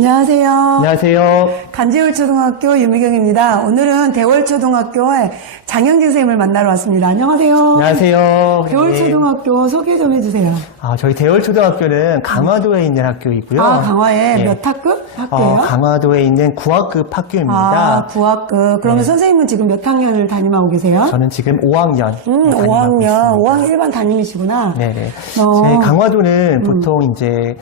안녕하세요. 안녕하세요. 간지울초등학교 유미경입니다. 오늘은 대월초등학교의 장영진 선생님을 만나러 왔습니다. 안녕하세요. 안녕하세요. 대월초등학교 소개 좀 해주세요. 저희 대월초등학교는 강화도에 있는 학교이고요. 강화에 네. 몇 학급 학교예요? 강화도에 있는 9학급 학교입니다. 9학급. 그러면 네. 선생님은 지금 몇 학년을 담임하고 계세요? 저는 지금 5학년. 5학년 일반 담임이시구나. 네네. 저희 강화도는 보통 이제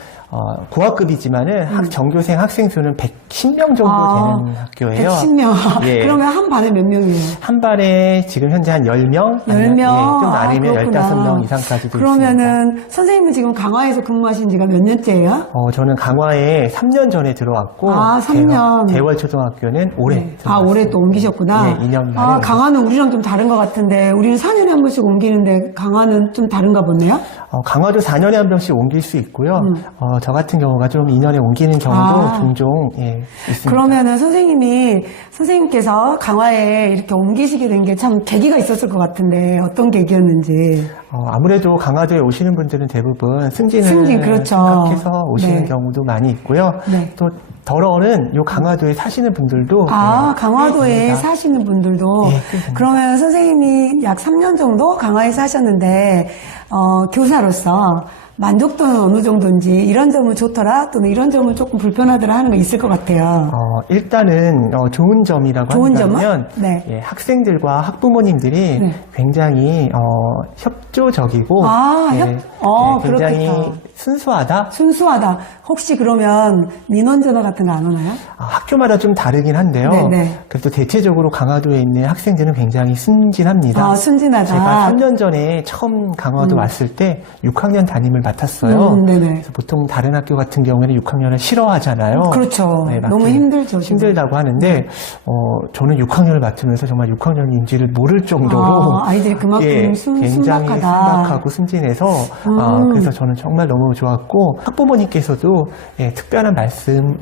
9학급이지만은 전교생 학생 수는 110명 정도 되는 학교예요. 110명. 예. 그러면 한 반에 몇 명이에요? 한 반에 지금 현재 한 10명? 10명? 예, 좀 많으면 그렇구나. 15명 이상까지도 그러면은 있습니다. 선생님은 지금 강화에서 근무하신 지가 몇 년째예요? 저는 강화에 3년 전에 들어왔고 3년. 대월초등학교는 올해 들어왔습니다. 올해 또 옮기셨구나. 네, 2년 만에. 강화는 우리랑 좀 다른 것 같은데 우리는 4년에 한 번씩 옮기는데 강화는 좀 다른가 보네요? 강화도 4년에 한 번씩 옮길 수 있고요. 저 같은 경우가 좀 2년에 옮기는 경우도 종종 있습니다. 그러면은 선생님께서 강화에 이렇게 옮기시게 된 게 참 계기가 있었을 것 같은데 어떤 계기였는지. 아무래도 강화도에 오시는 분들은 대부분 승진 그렇죠. 생각해서 오시는 네. 경우도 많이 있고요. 네. 또 더러는 요 강화도에 사시는 분들도 강화도에 있습니다. 사시는 분들도. 네, 그러면 선생님이 약 3년 정도 강화에 사셨는데 교사로서 만족도는 어느 정도인지 이런 점은 좋더라 또는 이런 점은 조금 불편하더라 하는 거 있을 것 같아요. 일단은 좋은 점이라고 좋은 한다면 점은? 네. 학생들과 학부모님들이 네. 굉장히 협조적이고 굉장히 그렇겠다. 순수하다. 혹시 그러면 민원 전화 같은 거 안 오나요? 학교마다 좀 다르긴 한데요. 네네. 그래도 대체적으로 강화도에 있는 학생들은 굉장히 순진합니다. 순진하다. 제가 3년 전에 처음 강화도 왔을 때 6학년 담임을 맡았어요. 네네. 그래서 보통 다른 학교 같은 경우에는 6학년을 싫어하잖아요. 그렇죠. 너무 힘들죠. 힘들다고 하는데 저는 6학년을 맡으면서 정말 6학년인지를 모를 정도로 아이들이 그만큼 굉장히 순박하다. 순박하고 순진해서 그래서 저는 정말 너무 좋았고 학부모님께서도 특별한 말씀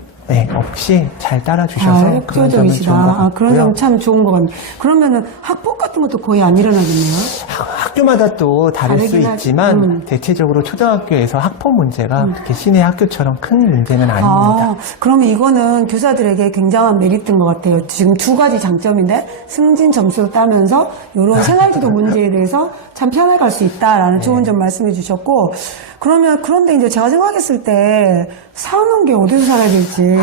없이 잘 따라주셔서 그런 점은 좋은 것 같고요. 그런 점 참 좋은 것 같네요. 그러면은 학폭 같은 것도 거의 안 일어나겠네요? 학교마다 또 다를 수 있지만 대체적으로 초등학교에서 학폭 문제가 그렇게 시내 학교처럼 큰 문제는 아닙니다. 그러면 이거는 교사들에게 굉장한 메리트인 것 같아요. 지금 두 가지 장점인데 승진 점수를 따면서 이런 생활지도 문제에 대해서 참 편하게 갈 수 있다라는 좋은 점 말씀해 주셨고 그런데 이제 제가 생각했을 때 사는 게 어디서 살아야 될지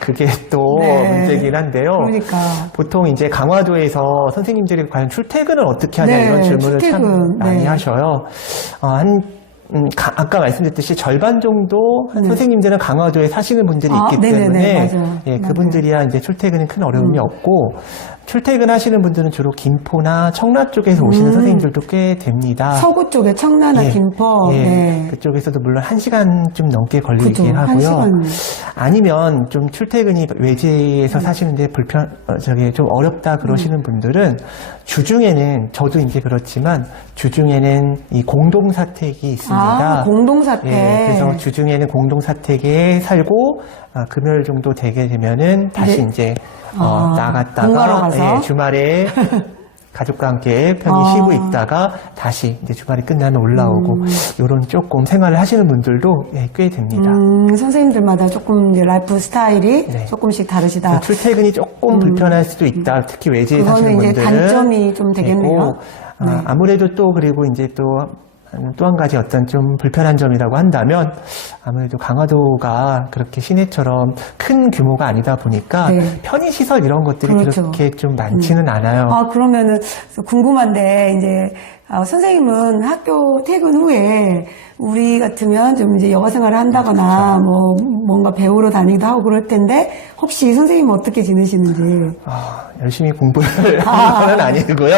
그게 또 문제긴 한데요. 그러니까 보통 이제 강화도에서 선생님들이 과연 출퇴근을 어떻게 하냐 이런 질문을 참 많이 하셔요. 아까 말씀드렸듯이 절반 정도 선생님들은 강화도에 사시는 분들이 있기 때문에 그분들이야 이제 출퇴근은 큰 어려움이 없고 출퇴근하시는 분들은 주로 김포나 청라 쪽에서 오시는 선생님들도 꽤 됩니다. 서구 쪽에 청라나 김포 그쪽에서도 물론 1시간 좀 넘게 걸리긴 하고요. 아니면 좀 출퇴근이 외지에서 사시는데 좀 어렵다 그러시는 분들은 주중에는 저도 이제 그렇지만 주중에는 이 공동사택이 있습니다. 공동사택. 그래서 주중에는 공동사택에 살고 금요일 정도 되게 되면은 다시 이제 나갔다가 주말에 가족과 함께 편히 쉬고 있다가 다시 이제 주말이 끝나면 올라오고 이런 조금 생활을 하시는 분들도 꽤 됩니다. 선생님들마다 조금 이제 라이프 스타일이 조금씩 다르시다. 출퇴근이 조금 불편할 수도 있다. 특히 외지에 사시는 분들은 이제 단점이 좀 되겠네요. 아무래도 또 그리고 이제 또 한 가지 어떤 좀 불편한 점이라고 한다면 아무래도 강화도가 그렇게 시내처럼 큰 규모가 아니다 보니까 편의시설 이런 것들이 그렇게 좀 많지는 않아요. 그러면은 궁금한데 이제 선생님은 학교 퇴근 후에 우리 같으면 좀 이제 여가 생활을 한다거나 뭐 뭔가 배우러 다니기도 하고 그럴 텐데 혹시 선생님은 어떻게 지내시는지? 열심히 공부를 하는 건 아니고요.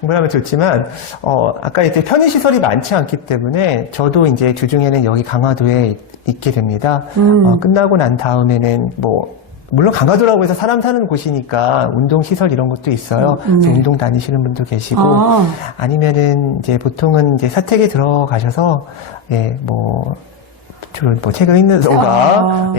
공부를 하면 좋지만 아까 이렇게 편의시설이 많지 않기 때문에 저도 이제 주중에는 여기 강화도에 있게 됩니다. 끝나고 난 다음에는 물론 강화도라고 해서 사람 사는 곳이니까 운동시설 이런 것도 있어요. 운동 다니시는 분도 계시고, 아니면은 이제 보통은 이제 사택에 들어가셔서, 주로 책을 읽는다던가,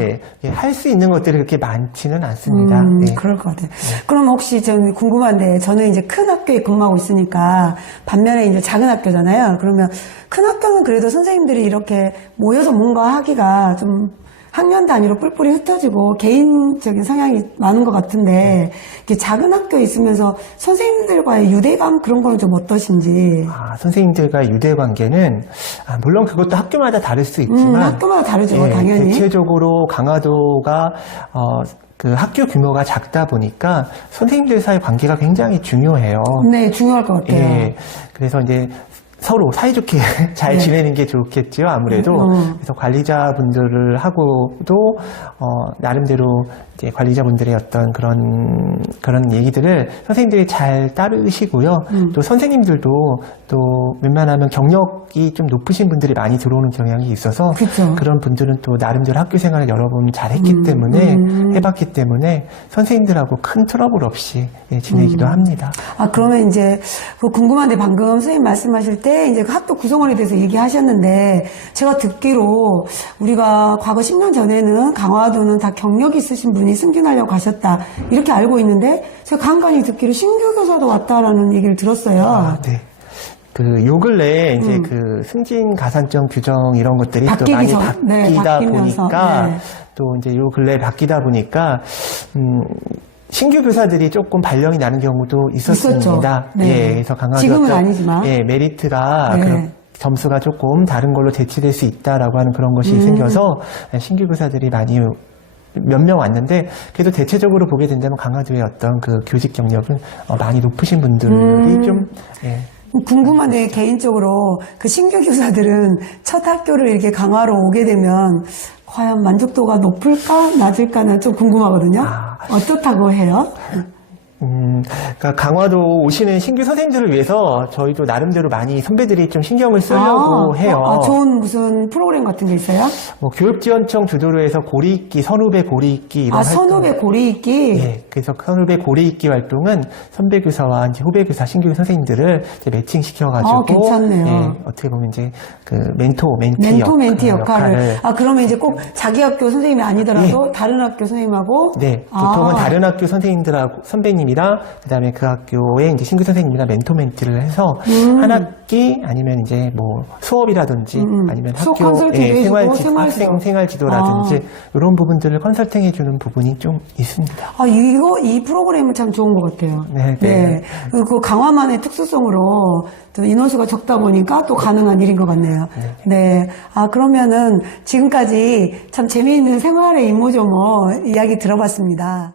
할 수 있는 것들이 그렇게 많지는 않습니다. 그럴 것 같아요. 그럼 혹시 저는 궁금한데, 저는 이제 큰 학교에 근무하고 있으니까, 반면에 이제 작은 학교잖아요. 그러면 큰 학교는 그래도 선생님들이 이렇게 모여서 뭔가 하기가 좀 학년 단위로 뿔뿔이 흩어지고 개인적인 성향이 많은 것 같은데 이렇게 작은 학교에 있으면서 선생님들과의 유대감 그런 거는 좀 어떠신지. 선생님들과의 유대 관계는 물론 그것도 학교마다 다를 수 있지만 학교마다 다르죠, 예, 당연히. 대체적으로 강화도가 그 학교 규모가 작다 보니까 선생님들 사이 관계가 굉장히 중요해요. 네, 중요할 것 같아요. 예, 그래서 이제 서로 사이좋게 잘 네. 지내는 게 좋겠지요, 아무래도. 그래서 관리자분들을 하고도, 나름대로 이제 관리자분들의 어떤 그런 얘기들을 선생님들이 잘 따르시고요. 또 선생님들도 또 웬만하면 경력이 좀 높으신 분들이 많이 들어오는 경향이 있어서 그쵸. 그런 분들은 또 나름대로 학교 생활을 여러 번 잘 했기 때문에, 해봤기 때문에 선생님들하고 큰 트러블 없이 지내기도 합니다. 그러면 이제 궁금한데 방금 선생님 말씀하실 때 이제 그 학교 구성원에 대해서 얘기하셨는데 제가 듣기로 우리가 과거 10년 전에는 강화도는 다 경력이 있으신 분이 승진하려고 가셨다 이렇게 알고 있는데 제가 간간히 듣기로 신규 교사도 왔다라는 얘기를 들었어요. 네. 요 근래에 이제 그 승진 가산점 규정 이런 것들이 또 바뀌기 많이 전- 네, 바뀌다 바뀌면서, 보니까 네. 또 이제 요 근래에 바뀌다 보니까 신규 교사들이 조금 발령이 나는 경우도 있었습니다. 있었죠. 네. 예, 그래서 강화도 지금은 어떤, 아니지만. 예, 메리트가 네. 그 점수가 조금 다른 걸로 대치될 수 있다라고 하는 그런 것이 생겨서 신규 교사들이 많이 몇 명 왔는데 그래도 대체적으로 보게 된다면 강화도의 어떤 그 교직 경력은 많이 높으신 분들이 좀 예. 궁금한데 개인적으로 그 신규 교사들은 첫 학교를 이렇게 강화로 오게 되면 과연 만족도가 높을까 낮을까는 좀 궁금하거든요. 어떻다고 해요? 그러니까 강화도 오시는 신규 선생님들을 위해서 저희도 나름대로 많이 선배들이 좀 신경을 쓰려고 해요. 좋은 무슨 프로그램 같은 게 있어요? 뭐 교육지원청 주도로 해서 고리익기, 선후배 고리익기 이런 선후배 고리익기? 예, 그래서 선후배 고리익기 활동은 선배 교사와 이제 후배 교사, 신규 선생님들을 이제 매칭시켜가지고 괜찮네요. 예, 어떻게 보면 이제 그 멘토, 멘티 역할을. 그러면 이제 꼭 자기 학교 선생님이 아니더라도 다른 학교 선생님하고? 네, 보통은 다른 학교 선생님들하고 선배님이랑 그다음에 그 학교에 이제 신규 선생님이랑 멘토 멘티를 해서 한 학기 아니면 이제 뭐 수업이라든지 아니면 수업 학교 컨설팅도 해주고 학생 생활 지도라든지 이런 부분들을 컨설팅해 주는 부분이 좀 있습니다. 이 프로그램은 참 좋은 것 같아요. 네. 그리고 강화만의 특수성으로 또 인원수가 적다 보니까 또 가능한 일인 것 같네요. 네. 그러면은 지금까지 참 재미있는 생활의 이모저모 이야기 들어봤습니다.